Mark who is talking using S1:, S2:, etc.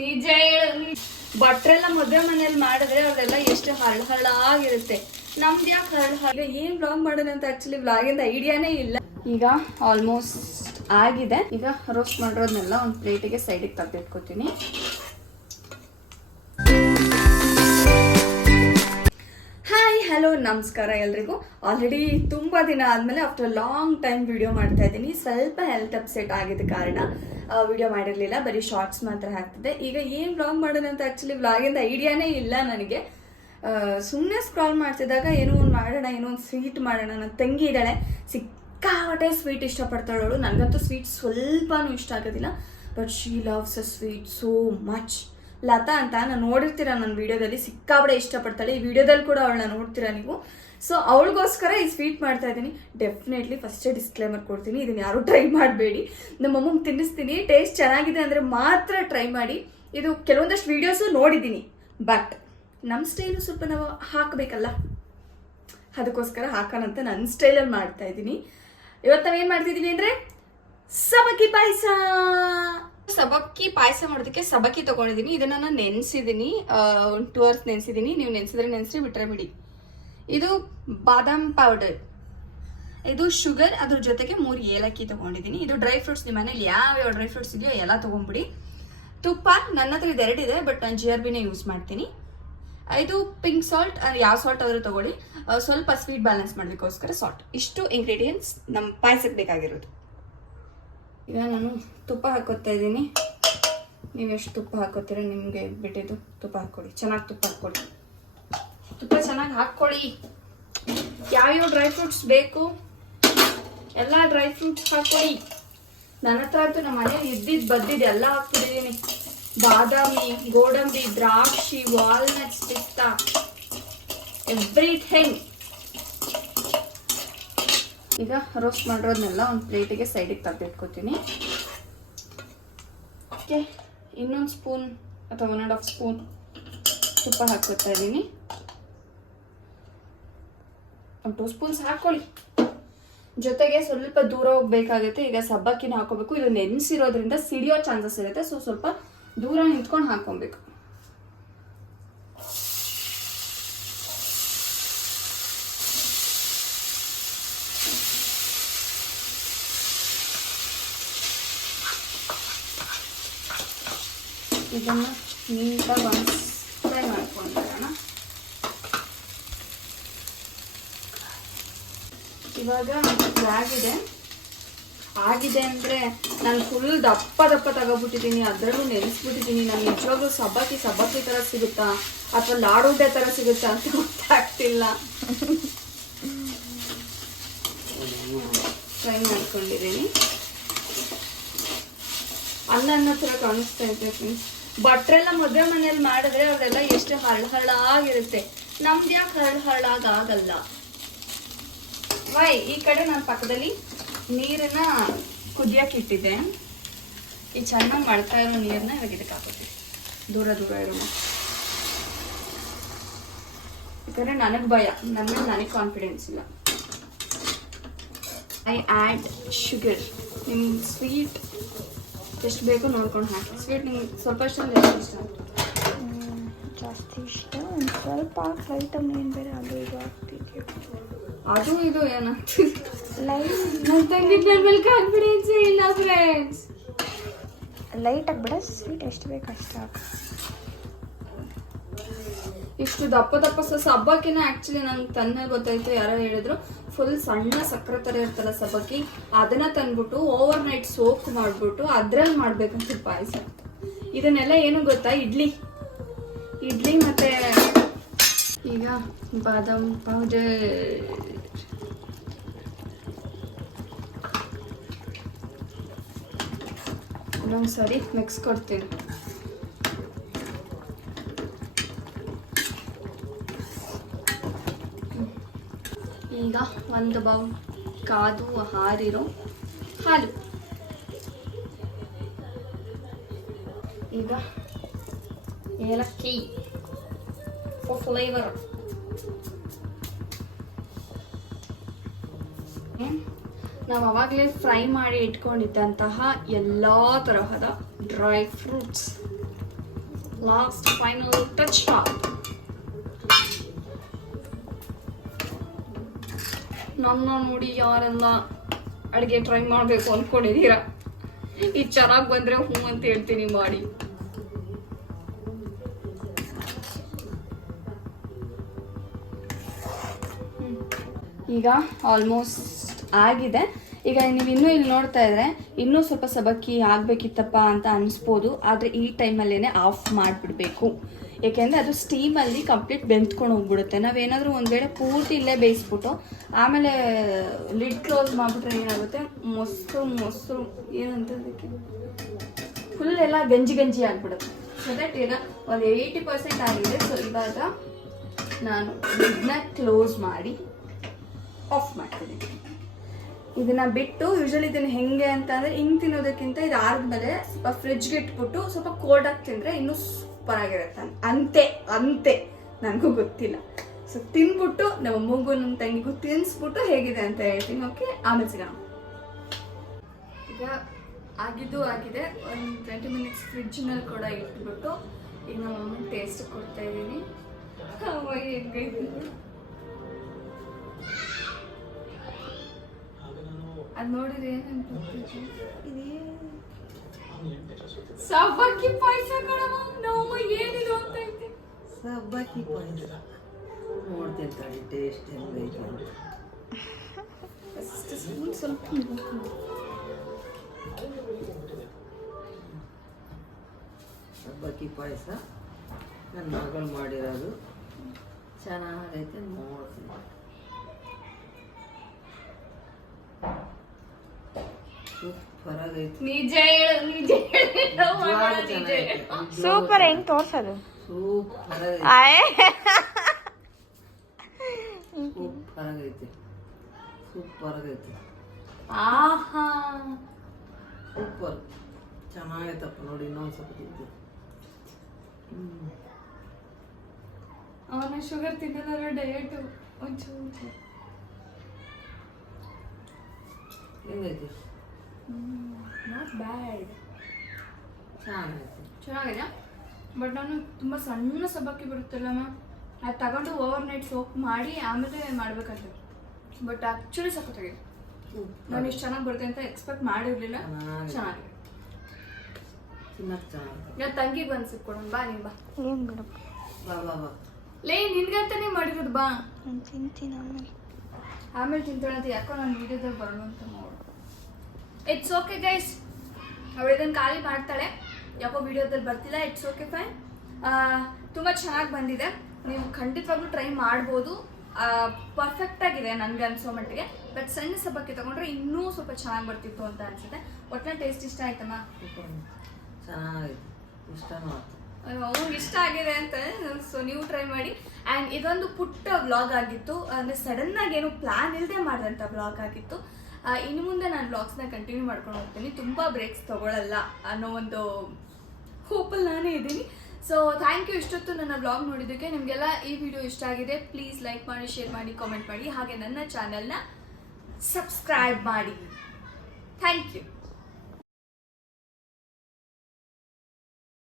S1: ನಿಜ ಹೇಳು ಭಟ್ರೆಲ್ಲ ಮದುವೆ ಮನೇಲಿ ಮಾಡಿದ್ರೆ ಅವ್ರೆಲ್ಲ ಎಷ್ಟು ಹಳ್ಳ ಆಗಿರುತ್ತೆ ನಮ್ದು ಯಾಕೆ ಹಳ್ಳ ಹಳ್ಳ ಏನ್ ಬ್ಲಾಗ್ ಮಾಡೋಣ ಅಂತ ಆಕ್ಚುಲಿ ಬ್ಲಾಗಿಂದ ಐಡಿಯಾನೇ ಇಲ್ಲ. ಈಗ ಆಲ್ಮೋಸ್ಟ್ ಆಗಿದೆ. ಈಗ ರೋಸ್ಟ್ ಮಾಡಿರೋದ್ನೆಲ್ಲ ಒಂದು ಪ್ಲೇಟಿಗೆ ಸೈಡಿಗೆ ತೆಗೆದಿಟ್ಕೋತೀನಿ ಹಾಯ್ ಹಲೋ ನಮಸ್ಕಾರ ಎಲ್ರಿಗೂ. ಆಲ್ರೆಡಿ ತುಂಬ ದಿನ ಆದಮೇಲೆ ಆಫ್ಟರ್ ಲಾಂಗ್ ಟೈಮ್ ವಿಡಿಯೋ ಮಾಡ್ತಾ ಇದ್ದೀನಿ. ಸ್ವಲ್ಪ ಹೆಲ್ತ್ ಅಪ್ಸೆಟ್ ಆಗಿದ ಕಾರಣ ವಿಡಿಯೋ ಮಾಡಿರಲಿಲ್ಲ, ಬರೀ ಶಾರ್ಟ್ಸ್ ಮಾತ್ರ ಹಾಕ್ತಿದ್ದೆ. ಈಗ ಏನು ವ್ಲಾಗ್ ಮಾಡೋಣ ಅಂತ ಆ್ಯಕ್ಚುಲಿ ವ್ಲಾಗಿಂದ ಐಡಿಯಾನೇ ಇಲ್ಲ ನನಗೆ. ಸುಮ್ಮನೆ ಸ್ಕ್ರಾಲ್ ಮಾಡ್ತಿದ್ದಾಗ ಏನೋ ಒಂದು ಮಾಡೋಣ, ಏನೋ ಒಂದು ಸ್ವೀಟ್ ಮಾಡೋಣ ನನ್ನ ತಂಗಿ ಇದ್ದಾಳೆ. ಸಿಕ್ಕಾಪಟ್ಟೆ ಸ್ವೀಟ್ ಇಷ್ಟಪಡ್ತಾಳವಳು ನನಗಂತೂ ಸ್ವೀಟ್ ಸ್ವಲ್ಪನೂ ಇಷ್ಟ ಆಗೋದಿಲ್ಲ. But she loves a sweet so much Latha ಅಂತ ನಾನು ನೋಡಿರ್ತೀರ ನನ್ನ ವಿಡಿಯೋದಲ್ಲಿ ಸಿಕ್ಕಾಬಡೆ ಇಷ್ಟಪಡ್ತಾಳೆ. ಈ ವಿಡಿಯೋದಲ್ಲಿ ಕೂಡ ಅವಳನ್ನ ನೋಡ್ತೀರಾ ನೀವು? ಸೊ ಅವಳಿಗೋಸ್ಕರ ಈ ಸ್ವೀಟ್ ಮಾಡ್ತಾ ಇದ್ದೀನಿ. ಡೆಫಿನೆಟ್ಲಿ ಫಸ್ಟೇ ಡಿಸ್ಕ್ಲೇಮರ್ ಕೊಡ್ತೀನಿ. ಇದನ್ನ ಯಾರು ಟ್ರೈ ಮಾಡಬೇಡಿ. ನಮ್ಮ ಅಮ್ಮಂಗೆ ತಿನ್ನಿಸ್ತೀನಿ. ಟೇಸ್ಟ್ ಚೆನ್ನಾಗಿದೆ ಅಂದರೆ ಮಾತ್ರ ಟ್ರೈ ಮಾಡಿ. ಇದು ಕೆಲವೊಂದಷ್ಟು ವೀಡಿಯೋಸು ನೋಡಿದ್ದೀನಿ. ಬಟ್ ನಮ್ಮ ಸ್ಟೈಲು ಸ್ವಲ್ಪ ನಾವು ಹಾಕಬೇಕಲ್ಲ? ಅದಕ್ಕೋಸ್ಕರ ಹಾಕೋಣಂತ ನನ್ನ ಸ್ಟೈಲಲ್ಲಿ ಮಾಡ್ತಾ ಇದ್ದೀನಿ. ಇವತ್ತು ನಾವೇನು ಮಾಡ್ತಿದ್ದೀವಿ ಅಂದರೆ ಸಬಕಿ ಪಾಯಸ! ಸಬಕ್ಕಿ ಪಾಯಸ ಮಾಡೋದಕ್ಕೆ ಸಬಕ್ಕಿ ತಗೊಂಡಿದ್ದೀನಿ. ಇದನ್ನ ನಾನು ನೆನೆಸಿದ್ದೀನಿ ಒಂದು ಟೂ ಅವರ್ಸ್ ನೆನೆಸಿದ್ದೀನಿ ನೀವು ನೆನೆಸಿದ್ರೆ ನೆನೆಸಿ ಬಿಟ್ರೆ ಬಿಡಿ. ಇದು ಬಾದಾಮ್ ಪೌಡರ್ ಇದು ಶುಗರ್ ಅದ್ರ ಜೊತೆಗೆ ಮೂರು ಏಲಕ್ಕಿ ತಗೊಂಡಿದ್ದೀನಿ ಇದು ಡ್ರೈ ಫ್ರೂಟ್ಸ್ ನಿಮ್ಮ ಮನೇಲಿ ಯಾವ ಯಾವ ಡ್ರೈ ಫ್ರೂಟ್ಸ್ ಇದೆಯೋ ಎಲ್ಲ ತೊಗೊಂಬಿಡಿ ತುಪ್ಪ ನನ್ನ ಹತ್ರ ಇದು ಎರಡಿದೆ ಬಟ್ ನಾನು ಜಿ ಆರ್ ಬಿನೇ ಯೂಸ್ ಮಾಡ್ತೀನಿ. ಇದು ಪಿಂಕ್ ಸಾಲ್ಟ್ ಯಾವ ಸಾಲ್ಟ್ ಆದರೂ ತಗೊಳ್ಳಿ. ಸ್ವಲ್ಪ ಸ್ವೀಟ್ ಬ್ಯಾಲೆನ್ಸ್ ಮಾಡೋದಕ್ಕೋಸ್ಕರ ಸಾಲ್ಟ್ ಇಷ್ಟು ಇಂಗ್ರೀಡಿಯೆಂಟ್ಸ್ ನಮ್ಮ ಪಾಯಸಕ್ಕೆ ಬೇಕಾಗಿರೋದು. ಈಗ ನಾನು ತುಪ್ಪ ಹಾಕೋತಾ ಇದ್ದೀನಿ. ನೀವು ಎಷ್ಟು ತುಪ್ಪ ಹಾಕೋತೀರ ನಿಮಗೆ ಬಿಟ್ಟಿದ್ದು? ತುಪ್ಪ ಹಾಕ್ಕೊಳ್ಳಿ ಚೆನ್ನಾಗಿ ತುಪ್ಪ ಹಾಕ್ಕೊಳ್ಳಿ ತುಪ್ಪ ಚೆನ್ನಾಗಿ ಹಾಕ್ಕೊಳ್ಳಿ ಯಾವ್ಯಾವ ಡ್ರೈ ಫ್ರೂಟ್ಸ್ ಬೇಕು? ಎಲ್ಲ ಡ್ರೈ ಫ್ರೂಟ್ಸ್ ಹಾಕ್ಕೊಳ್ಳಿ ನನ್ನ ಹತ್ರ ಅಂತೂ ನಮ್ಮ ಮನೇಲಿ ಇದ್ದಿದ್ದು ಬದ್ದಿದ್ದು ಎಲ್ಲ ಹಾಕ್ಬಿಟ್ಟಿದ್ದೀನಿ. ಬಾದಾಮಿ, ಗೋಡಂಬಿ, ದ್ರಾಕ್ಷಿ ವಾಲ್ನಟ್ಸ್ ಪಿಸ್ತಾ. ಎವ್ರಿಥಿಂಗ್ ಈಗ ರೋಸ್ಟ್ ಮಾಡಿರೋದನ್ನೆಲ್ಲ ಒಂದು ಪ್ಲೇಟಿಗೆ ಸೈಡಿಗೆ ತೆಗೆದಿಟ್ಕೋತೀನಿ. ಓಕೆ, ಇನ್ನೊಂದು ಸ್ಪೂನ್ ಅಥವಾ ಒನ್ ಆ್ಯಂಡ್ ಹಾಫ್ ಸ್ಪೂನ್ ತುಪ್ಪ ಹಾಕ್ಕೊತಾ ಇದ್ದೀನಿ. ಒಂದು ಟೂ ಸ್ಪೂನ್ಸ್ ಹಾಕ್ಕೊಳ್ಳಿ. ಜೊತೆಗೆ ಸ್ವಲ್ಪ ದೂರ ಹೋಗ್ಬೇಕಾಗುತ್ತೆ, ಈಗ ಸಬ್ಬಕ್ಕಿನ ಹಾಕೋಬೇಕು. ಇದು ನೆನೆಸಿರೋದ್ರಿಂದ ಸಿಡಿಯೋ ಚಾನ್ಸಸ್ ಇರುತ್ತೆ. ಸೊ ಸ್ವಲ್ಪ ದೂರ ನಿಂತ್ಕೊಂಡು ಹಾಕೊಬೇಕು ಇದನ್ನ ನೀಟಾಗಿ ಒಂದು ಫ್ರೈ ಮಾಡ್ಕೊಂಡಿರೋಣ ಇವಾಗ ಆಗಿದೆ. ಆಗಿದೆ ಅಂದರೆ ನಾನು ಫುಲ್ ದಪ್ಪ ದಪ್ಪ ತಗೋಬಿಟ್ಟಿದ್ದೀನಿ, ಅದರಲ್ಲೂ ನೆನೆಸ್ಬಿಟ್ಟಿದ್ದೀನಿ, ನಾನು ನಿಜವಾಗ್ಲೂ ಸಬ್ಬಕ್ಕಿ ಸಬ್ಬಕ್ಕಿ ಥರ ಸಿಗುತ್ತಾ? ಅಥವಾ ಲಾಡುಂಡೆ ಥರ ಸಿಗುತ್ತಾ ಅಂತ ಗೊತ್ತಾಗ್ತಿಲ್ಲ. ಫ್ರೈ ಮಾಡ್ಕೊಂಡಿದ್ದೀನಿ. ಅನ್ನ ಥರ ಕಾಣಿಸ್ತಾ ಇದೆ ಫ್ರೆಂಡ್ಸ್. ಭಟ್ರೆಲ್ಲ ಮದುವೆ ಮನೇಲಿ ಮಾಡಿದ್ರೆ ಅವರೆಲ್ಲ ಎಷ್ಟು ಆಗಿರುತ್ತೆ ನಮ್ದು ಯಾಕೆ ಆಗಲ್ಲ ವೈ, ಈ ಕಡೆ ನಾನು ಪಕ್ಕದಲ್ಲಿ ನೀರನ್ನ ಕುದಿಯಕ್ಕೆ ಇಟ್ಟಿದ್ದೆ. ಈ ಚೆನ್ನಾಗಿ ಮಾಡ್ತಾ ಇರೋ ನೀರನ್ನ ಇವಾಗ ಇದಕ್ಕೆ ಹಾಕೋತೀವಿ ದೂರ ದೂರ ಇರೋಣ ಯಾಕಂದ್ರೆ ನನಗೆ ಭಯ. ನನ್ನ ನನಗೆ ಕಾನ್ಫಿಡೆನ್ಸ್ ಇಲ್ಲ. ಐ ಆ್ಯಡ್ ಶುಗರ್ ನಿಮ್ಮ ಸ್ವೀಟ್ ಎಷ್ಟು ಬೇಕು ನೋಡ್ಕೊಂಡು ಹಾಕಿ. ಸ್ವೀಟ್ ನಿಮ್ಗೆ ಸ್ವಲ್ಪ ಇಷ್ಟ ಅಂದ್ರೆ ಎಷ್ಟು ಇಷ್ಟ?
S2: ಜಾಸ್ತಿ ಇಷ್ಟ. ಒಂದು ಸ್ವಲ್ಪ ಲೈಟಮ್ ಏನು ಬೇರೆ ಅದು ಇದು ಆಗ್ತಿದೆ
S1: ಅದು ಇದು ಏನ.
S2: ಲೈಟ್
S1: ನನ್ನ ತಂಗಿ ಮೇಲೆ ಕಾನ್ಫಿಡೆನ್ಸ್ ಇಲ್ಲ ಫ್ರೆಂಡ್ಸ್
S2: ಲೈಟ್ ಹಾಕ್ಬಿಡ ಸ್ವೀಟ್ ಎಷ್ಟು ಬೇಕು ಅಷ್ಟು ಹಾಕು.
S1: ಇಷ್ಟು ದಪ್ಪ ದಪ್ಪ ಸೊ, ಸಬ್ಬಕ್ಕಿನ ಆಕ್ಚುಲಿ ನಂಗೆ ತನ್ನ ಗೊತ್ತಾಯ್ತು ಯಾರೋ ಹೇಳಿದ್ರು. ಫುಲ್ ಸಣ್ಣ ಸಕ್ಕರೆ ಥರ ಇರ್ತಲ್ಲ ಸಬ್ಬಕ್ಕಿ. ಅದನ್ನ ತಂದ್ಬಿಟ್ಟು ಓವರ್ ನೈಟ್ ಸೋಕ್ ಮಾಡ್ಬಿಟ್ಟು ಅದ್ರಲ್ಲಿ ಮಾಡ್ಬೇಕಂತ ಪಾಯಸ. ಇದನ್ನೆಲ್ಲ ಏನು ಗೊತ್ತಾ? ಇಡ್ಲಿ. ಇಡ್ಲಿ ಮತ್ತೆ ಈಗ ಬಾದಾಮ್ ಪೌಡರ್ ಇನ್ನೊಂದು ಮಿಕ್ಸ್ ಕೊಡ್ತೀನಿ. ಈಗ ಒಂದು ಬೌಲ್ ಕಾದು ಹಾರಿರೋ ಹಾಲು. ಈಗ ಏಲಕ್ಕಿ ಫ್ಲೇವರ್ ನಾವು ಅವಾಗಲೇ ಫ್ರೈ ಮಾಡಿ ಇಟ್ಕೊಂಡಿದ್ದಂತಹ ಎಲ್ಲ ತರಹದ dry fruits last final touch ನನ್ನ ನೋಡಿ ಯಾರೆಲ್ಲ ಅಡುಗೆ ಟ್ರೈ ಮಾಡಬೇಕು ಅಂದ್ಕೊಂಡಿದ್ದೀರಾ ಇದು ಚೆನ್ನಾಗಿ ಬಂದರೆ ಹ್ಞೂ ಅಂತ ಹೇಳ್ತೀನಿ ಮಾಡಿ. ಈಗ ಆಲ್ಮೋಸ್ಟ್ ಆಗಿದೆ. ಈಗ ನೀವು ಇನ್ನೂ ಇಲ್ಲಿ ನೋಡ್ತಾ ಇದ್ರೆ ಇನ್ನೂ ಸ್ವಲ್ಪ ಸಬಕ್ಕಿ ಆಗಬೇಕಿತ್ತಪ್ಪ ಅಂತ ಅನಿಸ್ಬೋದು. ಆದರೆ ಈ ಟೈಮಲ್ಲೇ ಆಫ್ ಮಾಡಿಬಿಡ್ಬೇಕು. ಏಕೆಂದರೆ ಅದು ಸ್ಟೀಮಲ್ಲಿ ಕಂಪ್ಲೀಟ್ ಬೆಂತ್ಕೊಂಡು ಹೋಗ್ಬಿಡುತ್ತೆ. ನಾವೇನಾದರೂ ಒಂದು ವೇಳೆ ಪೂರ್ತಿ ಇಲ್ಲೇ ಬೇಯಿಸ್ಬಿಟ್ಟು, ಆಮೇಲೆ ಲಿಡ್ ಕ್ಲೋಸ್ ಮಾಡಿಬಿಟ್ರೆ ಏನಾಗುತ್ತೆ? ಮೊಸರು ಮೊಸರು, ಏನಂತ ಅದಕ್ಕೆ? ಫುಲ್ ಎಲ್ಲ ಗಂಜಿ ಗಂಜಿ ಆಗಿಬಿಡುತ್ತೆ. ಸೊ ದಟ್ ಈಗ ಒಂದು ಏಯ್ಟಿ ಪರ್ಸೆಂಟ್ ಆಗಿದೆ. ಸೊ ಇವಾಗ ನಾನು ಲಿಡ್ನ ಕ್ಲೋಸ್ ಮಾಡಿ ಆಫ್ ಮಾಡ್ತೀನಿ. ಇದನ್ನ ಬಿಟ್ಟು ಯೂಶಲಿ ಇದನ್ನ ಹೆಂಗೆ ಅಂತ ಅಂದ್ರೆ ಹಿಂಗ್ ತಿನ್ನೋದಕ್ಕಿಂತ ಇದು ಆದ್ಮೇಲೆ ಸ್ವಲ್ಪ ಫ್ರಿಜ್ಗೆ ಇಟ್ಬಿಟ್ಟು ಸ್ವಲ್ಪ ಕೋಲ್ಡ್ ಆಗಿ ತಿಂದರೆ ಇನ್ನೂ ಸೂಪರ್ ಆಗಿರುತ್ತೆ ಅಂತೆ ಅಂತೆ. ನನಗೂ ಗೊತ್ತಿಲ್ಲ. ಸೊ ತಿನ್ಬಿಟ್ಟು ನಮ್ಮ ಅಮ್ಮಗೂ ನಮ್ಮ ತಂಗಿಗೂ ತಿನ್ಸ್ಬಿಟ್ಟು ಹೇಗಿದೆ ಅಂತ ಹೇಳ್ತೀನಿ ಓಕೆ ಆಮೇಲೆ ಸಿಗೋಣ. ಈಗ ಆಗಿದ್ದು ಆಗಿದೆ. ಒಂದು ಟ್ವೆಂಟಿ ಮಿನಿಟ್ಸ್ ಫ್ರಿಡ್ಜ್ನಲ್ಲಿ ಕೂಡ ಇಟ್ಬಿಟ್ಟು ಈಗ ನಮ್ಮ ಟೇಸ್ಟ್ ಕೊಡ್ತಾ ಇದ್ದೀನಿ. ಅದು ಹೆಂಗೈತೆ ಏನಂತ ಅದ್ ನೋಡಿದ್ರೆ ಏನ್ ಸಬ್ಬಕ್ಕಿ ಪಾಯಸ ಕಣವ ಏನಿದು ಅಂತ ಐತೆ.
S3: ಸಬ್ಬಕ್ಕಿ ಪಾಯಸ. ನೋಡ್ತೀನಿ ತಡಿ ಟೇಸ್ಟ್ ಹೆಂಗೈತೆ
S1: ಸ್ವಲ್ಪ.
S3: ಸಬ್ಬಕ್ಕಿ ಪಾಯಸ. ನನ್ನ ಮಗಳು ಮಾಡಿರೋದು. ಚೆನ್ನಾಗೈತೆ ನೋಡ್ತೀನಿ. ಸೂಪರ್ ಆಗೈತೆ
S1: ನಿಜ ಹೇಳು ನಿಜ ಹೇಳು. ಮಗಳ, ನಿಜ ಹೇಳು.
S2: ಸೂಪರ್ ಹೆಂಗ್ ತೋರ್ಸೋದು?
S3: ಸೂಪರ್ ಆಗೈತೆ
S2: ಆಯ್.
S3: ಸೂಪರ್ ಆಗೈತೆ ಸೂಪರ್ ಆಗೈತೆ
S1: ಆಹಾ.
S3: ಸೂಪರ್. ಚೆನ್ನಾಗೈತಪ್ಪ ನೋಡಿ ಇನ್ನೊಂದು ಸ್ವಲ್ಪ ತಿಂತೀನಿ ಹ್ಮ್.
S1: ಅವನ ಶುಗರ್ ತಿನ್ನೋದ್ರ ಡಯಟ್ ಒಂಚೂರು
S3: ಹೆಂಗೈತೆ?
S1: ನಾಟ್ ಬ್ಯಾಡ್
S3: ಚೆನ್ನಾಗೈತೆ
S1: ಚೆನ್ನಾಗಿದೆ ಬಟ್ ನಾನು ತುಂಬ ಸಣ್ಣ ಸಬ್ಬಕ್ಕಿ ಬರುತ್ತಲ್ಲಮ್ಮ ಅದು ತಗೊಂಡು ಓವರ್ ನೈಟ್ ಸೋಪ್ ಮಾಡಿ ಆಮೇಲೆ ಮಾಡ್ಬೇಕಂತ. ಬಟ್ ಆ್ಯಕ್ಚುಲಿ ಸಖತ್ತಾಗಿದೆ ನಾನು ಇಷ್ಟು ಚೆನ್ನಾಗಿ ಬರುತ್ತೆ ಅಂತ ಎಕ್ಸ್ಪೆಕ್ಟ್ ಮಾಡಿರಲಿಲ್ಲ.
S3: ಚೆನ್ನಾಗಿದೆ.
S1: ಚೆನ್ನಾಗಿದೆ. ತಂಗಿ ಬಂದು ಸಿಕ್ಕೊಡೋಣ ಬಾ ನೀನು ಬಾ.
S2: ಏನ್ ಮೇಡಮ್
S3: ಬಾ ಬಾ ಬಾ.
S1: ಲೇ ನಿನ್ಗಂತಾನೆ ಮಾಡಿರೋದು ಬಾ.
S2: ನಾನು ತಿಂತೀನಿ ಆಮೇಲೆ.
S1: ಆಮೇಲೆ ತಿಂತಾಳಂತ ಯಾಕೋ ನಾನು ವಿಡಿಯೋದಲ್ಲಿ ಬರೋಣ ಅಂತ ನೋಡು ಇಟ್ಸ್ ಓಕೆ ಗೈಸ್ ಅವಳು ಇದನ್ನು ಖಾಲಿ ಮಾಡ್ತಾಳೆ. ಯಾಕೋ ವಿಡಿಯೋದಲ್ಲಿ ಬರ್ತಿಲ್ಲ. ಇಟ್ಸ್ ಓಕೆ ಫೈನ್ ತುಂಬ ಚೆನ್ನಾಗಿ ಬಂದಿದೆ. ನೀವು ಖಂಡಿತವಾಗ್ಲೂ ಟ್ರೈ ಮಾಡ್ಬೋದು. ಪರ್ಫೆಕ್ಟ್ ಆಗಿದೆ ನನಗೆ ಅನ್ಸೋ ಮಟ್ಟಿಗೆ. ಬಟ್ ಸಣ್ಣ ಸಬ್ಬಕ್ಕಿ ತಗೊಂಡ್ರೆ ಇನ್ನೂ ಸ್ವಲ್ಪ ಚೆನ್ನಾಗಿ ಬರ್ತಿತ್ತು ಅಂತ ಅನ್ಸುತ್ತೆ. ಒಟ್ಟಿನ ಟೇಸ್ಟ್ ಇಷ್ಟ ಆಯ್ತಮ್ಮ? ಅವ್ನಿಗೆ ಇಷ್ಟ ಆಗಿದೆ ಅಂತ ಸೊ ನೀವು ಟ್ರೈ ಮಾಡಿ. ಆ್ಯಂಡ್ ಇದೊಂದು ಪುಟ್ಟ ವ್ಲಾಗ್ ಆಗಿತ್ತು. ಅಂದರೆ ಸಡನ್ನಾಗಿ ಏನು ಪ್ಲಾನ್ ಇಲ್ಲದೆ ಮಾಡಿದಂಥ ವ್ಲಾಗ್ ಆಗಿತ್ತು. ಇನ್ನು ಮುಂದೆ ನಾನು ಬ್ಲಾಗ್ಸ್ನ ಕಂಟಿನ್ಯೂ ಮಾಡ್ಕೊಂಡು ಹೋಗ್ತೀನಿ. ತುಂಬ ಬ್ರೇಕ್ಸ್ ತಗೊಳ್ಳಲ್ಲ ಅನ್ನೋ ಒಂದು ಹೋಪಲ್ಲಿ ನಾನೇ ಇದ್ದೀನಿ. ಸೊ ಥ್ಯಾಂಕ್ ಯು ಇಷ್ಟೊತ್ತು ನನ್ನ ಬ್ಲಾಗ್ ನೋಡಿದ್ದಕ್ಕೆ. ನಿಮಗೆಲ್ಲ ಈ ವಿಡಿಯೋ ಇಷ್ಟ ಆಗಿದೆ ಪ್ಲೀಸ್ ಲೈಕ್ ಮಾಡಿ ಶೇರ್ ಮಾಡಿ ಕಾಮೆಂಟ್ ಮಾಡಿ. ಹಾಗೆ ನನ್ನ ಚಾನಲ್ನ ಸಬ್ಸ್ಕ್ರೈಬ್ ಮಾಡಿ. Thank you